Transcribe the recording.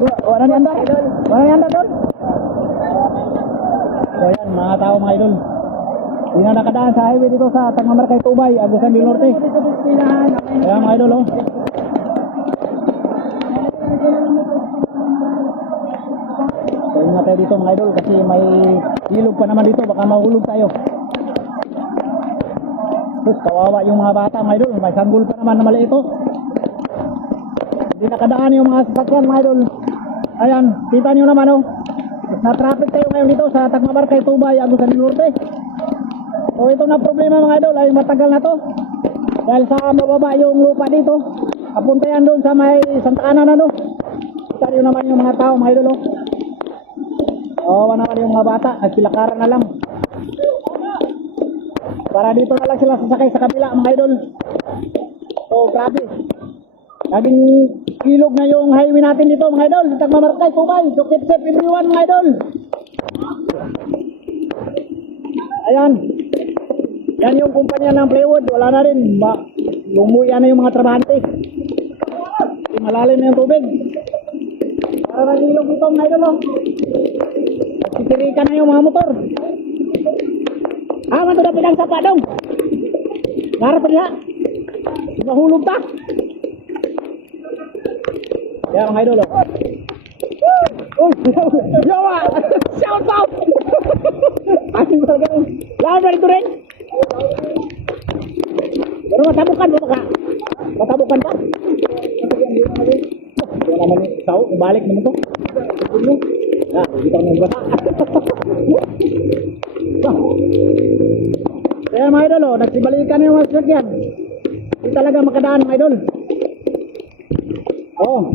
Wala ni anda. Wala ni anda doon. So yan, mga tao mga idol. Hindi na nakadaan sa highway dito sa Tagmamarkay Tubay, Agusan del Norte. Ayan mga idol, oh. So ingat tayo dito mga idol kasi may ilog pa naman dito, baka mahulog tayo. Tapos kawawa yung mga bata mga idol, may sanggol pa naman na mali ito. Hindi nakadaan yung mga sasakyan mga idol. Ayan, kita nyo naman oh. Na-traffic tayo ngayon dito sa Tagmamarkay Tubay, Agusan del Norte. So ito na problema mga idol, ay matagal na to. Dahil sa mababa yung lupa dito. Papunta yan doon sa may Santa Ana na no. Kita nyo naman yung mga tao mga idol oh. Oo, naman yung mga bata, nagsilakaran na lang. Para dito na lang sila sasakay sa kabila mga idol. So grabe. Laging ilog na yung highway natin dito mga idol. Tagmamarkay Tubay. So keep safe everyone mga idol. Ayan. Yan yung kumpanya ng Plywood. Wala na rin. Lumuya na yung mga trabahante. Malalim na yung tubig. Para nang ilog dito mga idol. Sisirikan na yung mga motor. Ah, man ito pinang sapa dong. Nara pa niya. Mahulog ta. Yan mga idol. Uy, yawa! Shout out! Asing talaga rin. Lahat na ito rin. Pero matabukan mo ka. Matabukan ka. Wala naman yung tao. Balik naman ito. Ah, dito naman ba? Kaya mga idol, oh, nagsibalikan yung mga sasakyan. Hindi talaga makadaan mga idol. Oh.